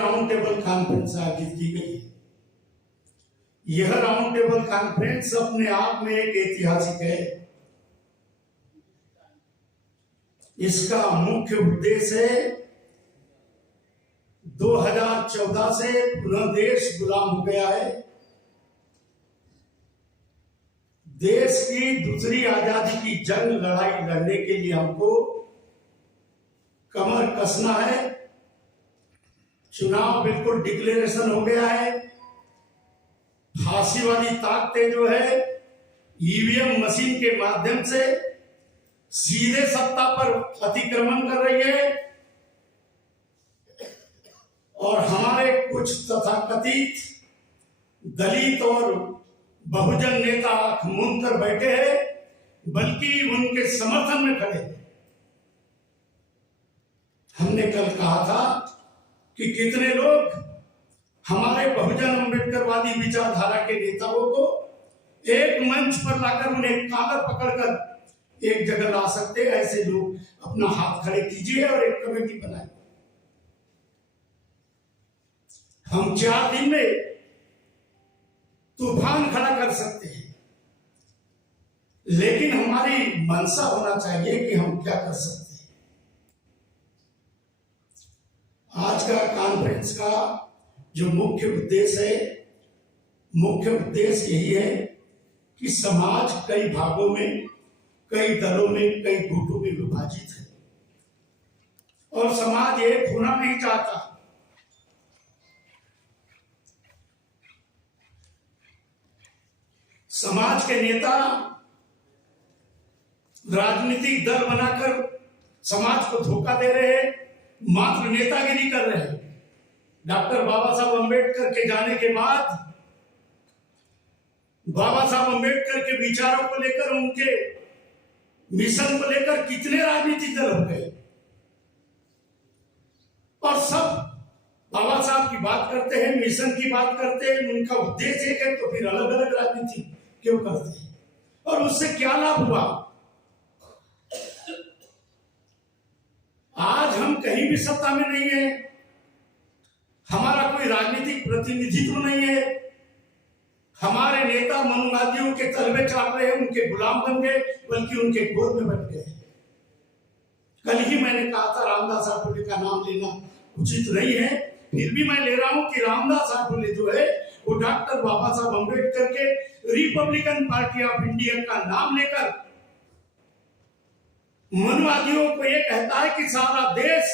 Round table conference आयोजित की गई है। यह राउंड टेबल कॉन्फ्रेंस अपने आप में एक ऐतिहासिक है। इसका मुख्य उद्देश्य है 2014 से पुनः देश गुलाम हो गया है। देश की दूसरी आजादी की जंग लड़ाई लड़ने के लिए हमको कमर कसना है। चुनाव बिल्कुल डिक्लेरेशन हो गया है। फांसी वाली ताकतें जो है ईवीएम मशीन के माध्यम से सीधे सत्ता पर अतिक्रमण कर रही है और हमारे कुछ तथाकथित दलित और बहुजन नेता आंख मूंद कर बैठे हैं, बल्कि उनके समर्थन में खड़े हैं। हमने कल कहा था कि कितने लोग हमारे बहुजन अम्बेडकरवादी विचारधारा के नेताओं को एक मंच पर लाकर उन्हें कालर पकड़कर एक जगह ला सकते। ऐसे लोग अपना हाथ खड़े कीजिए और एक कमेटी बनाए। हम 4 दिन में तूफान खड़ा कर सकते हैं, लेकिन हमारी मंशा होना चाहिए कि हम क्या कर सकते हैं। आज का कॉन्फ्रेंस का जो मुख्य उद्देश्य यही है कि समाज कई भागों में, कई दलों में, कई गुटों में विभाजित है और समाज एक होना नहीं चाहता। समाज के नेता राजनीतिक दल बनाकर समाज को धोखा दे रहे हैं, मात्र नेतागिरी कर रहे हैं। डॉक्टर बाबा साहब अम्बेडकर के जाने के बाद बाबा साहब अम्बेडकर के विचारों को लेकर, उनके मिशन को लेकर कितने राजनीतिक दल हो गए और सब बाबा साहब की बात करते हैं, मिशन की बात करते हैं, उनका उद्देश्य एक है, तो फिर अलग अलग राजनीति क्यों करते हैं और उससे क्या लाभ हुआ? आज हम कहीं भी सत्ता में नहीं है, हमारा कोई राजनीतिक प्रतिनिधित्व नहीं है, हमारे नेता मनुवादियों के तलबे चाट रहे हैं, उनके गुलाम बन गए, बल्कि उनके गोद में बैठ गए। कल ही मैंने कहा था रामदास आठवले का नाम लेना उचित नहीं है, फिर भी मैं ले रहा हूं कि रामदास आठवले जो है वो डॉक्टर बाबा साहब अम्बेडकर के रिपब्लिकन पार्टी ऑफ इंडिया का नाम लेकर मनुवादियों को ये कहता है कि सारा देश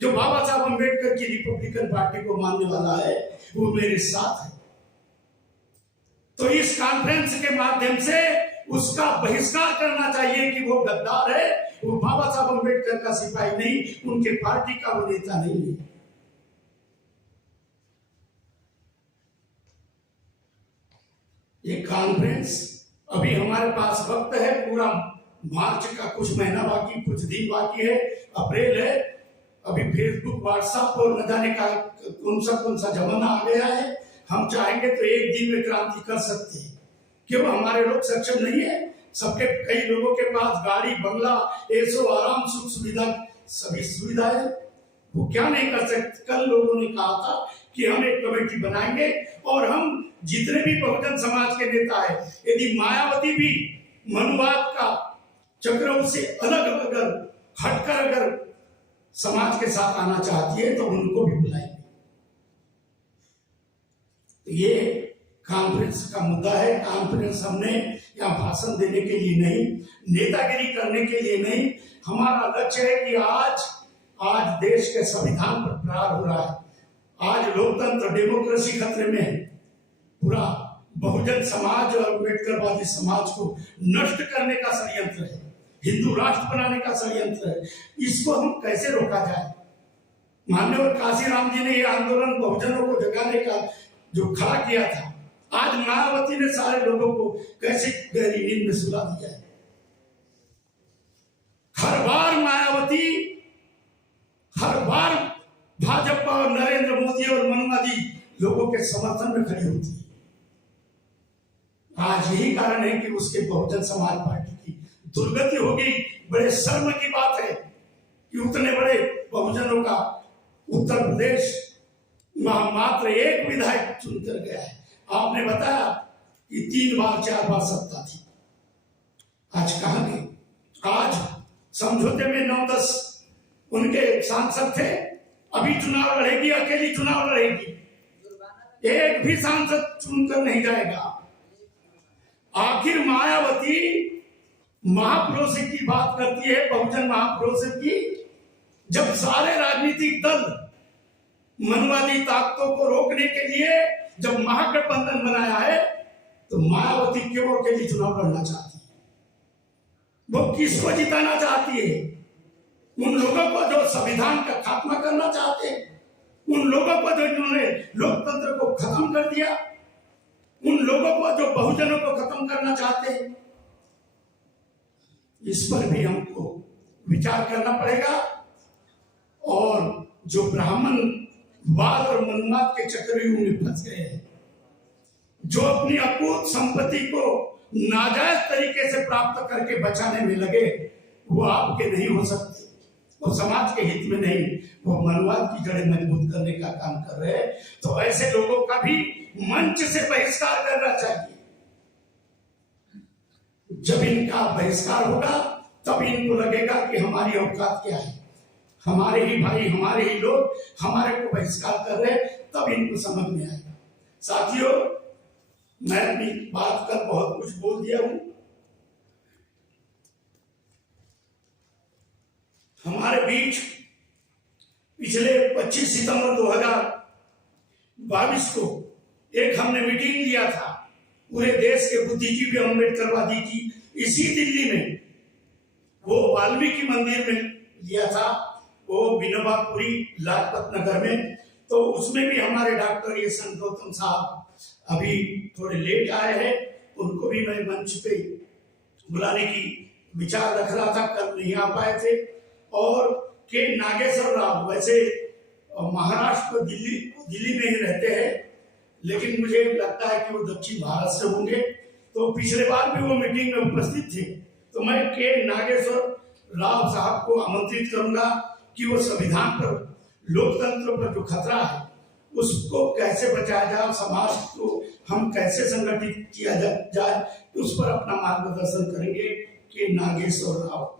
जो बाबा साहब अम्बेडकर की रिपब्लिकन पार्टी को मानने वाला है वो मेरे साथ है। तो इस कॉन्फ्रेंस के माध्यम से उसका बहिष्कार करना चाहिए कि वो गद्दार है, वो बाबा साहब अम्बेडकर का सिपाही नहीं, उनके पार्टी का वो नेता नहीं है। ये कॉन्फ्रेंस अभी हमारे पास वक्त है, पूरा मार्च का कुछ महीना बाकी, कुछ दिन बाकी है, अप्रैल है। अभी फेसबुक व्हाट्सएप और न जाने का कौन सा जमाना आ गया है। हम चाहेंगे तो एक दिन में क्रांति कर सकते हैं। क्यों हमारे लोग सक्षम नहीं है? सबके, कई लोगों के पास गाड़ी, बंगला, ऐशो आराम, सुख सुविधा, सभी सुविधा है, वो क्या नहीं कर सकते? कल लोगों ने कहा था कि हम एक कमेटी बनाएंगे और हम जितने भी बहुजन समाज के नेता है, यदि मायावती भी मनुवाद का चक्र से अलग अगर हटकर अगर समाज के साथ आना चाहती है तो उनको भी बुलाएंगे। ये कॉन्फ्रेंस का मुद्दा है। कॉन्फ्रेंस हमने यहाँ भाषण देने के लिए नहीं, नेतागिरी करने के लिए नहीं, हमारा लक्ष्य है कि आज देश के संविधान पर प्रहार हो रहा है। आज लोकतंत्र, डेमोक्रेसी खतरे में है। पूरा बहुजन समाज और अम्बेडकरवादी समाज को नष्ट करने का षड्यंत्र है, हिंदू राष्ट्र बनाने का षड्यंत्र है। इसको हम कैसे रोका जाए? माननीय काशीराम जी ने यह आंदोलन बहुजनों को जगाने का जो खड़ा किया था, आज मायावती ने सारे लोगों को कैसे गहरी नींद में सुला दिया है। हर बार मायावती, हर बार भाजपा और नरेंद्र मोदी और मनुवादी लोगों के समर्थन में खड़ी होती है। आज यही कारण है कि उसके बहुजन समाज पार्टी की दुर्गति हो गई। बड़े शर्म की बात है कि उतने बड़े बहुजनों का उत्तर प्रदेश मात्र एक विधायक चुनकर गया है। आपने बताया कि 3 बार 4 बार सत्ता थी, आज कहां गए? आज समझौते में 9-10 उनके सांसद थे, अभी चुनाव लड़ेगी, अकेली चुनाव लड़ेगी, एक भी सांसद चुनकर नहीं जाएगा। आखिर मायावती महापुरुष की बात करती है, बहुजन महापुरुष की, जब सारे राजनीतिक दल मनवादी ताकतों को रोकने के लिए जब महागठबंधन बनाया है, तो मायावती क्यों अकेली चुनाव लड़ना चाहती है? वो किसको जिताना चाहती है? उन लोगों को जो संविधान का खात्मा करना चाहते हैं, उन लोगों को जो इन्होंने लोकतंत्र को खत्म कर दिया, उन लोगों को जो बहुजनों को खत्म करना चाहते हैं, इस पर भी हमको विचार करना पड़ेगा। और जो ब्राह्मणवाद और मनुवाद के चक्रव्यूह में फंस गए हैं, जो अपनी अकूत संपत्ति को नाजायज तरीके से प्राप्त करके बचाने में लगे, वो आपके नहीं हो सकते, वो समाज के हित में नहीं, वो मनुवाद की जड़ें मजबूत करने का काम कर रहे हैं। तो ऐसे लोगों का भी मंच से बहिष्कार करना चाहिए। जब इनका बहिष्कार होगा तब इनको लगेगा कि हमारी औकात क्या है, हमारे ही भाई, हमारे ही लोग हमारे को बहिष्कार कर रहे हैं, तब इनको समझ में आएगा। साथियों, मैं अपनी बात कर बहुत कुछ बोल दिया हूं। हमारे बीच पिछले 25 सितंबर 2022 को एक हमने मीटिंग लिया था, पूरे देश के बुद्धिजीवी अम्बेडकरवादी की, इसी दिल्ली में, वो वाल्मीकि मंदिर में लिया था, वो विनोबापुरी लाजपत नगर में। तो उसमें भी हमारे डॉक्टर यशवंत गौतम साहब अभी थोड़े लेट आए हैं, उनको भी मैं मंच पे बुलाने की विचार रख रहा था, कल नहीं आ पाए थे। और के नागेश्वर राव वैसे महाराष्ट्र को दिल्ली में ही रहते हैं, लेकिन मुझे लगता है कि वो दक्षिण भारत से होंगे, तो पिछले बार भी वो मीटिंग में उपस्थित थे। तो मैं के नागेश्वर राव साहब को आमंत्रित करूंगा कि वो संविधान पर, लोकतंत्र पर जो खतरा है उसको कैसे बचाया जाए, समाज को हम कैसे संगठित किया जाए, उस पर अपना मार्गदर्शन करेंगे के नागेश्वर राव।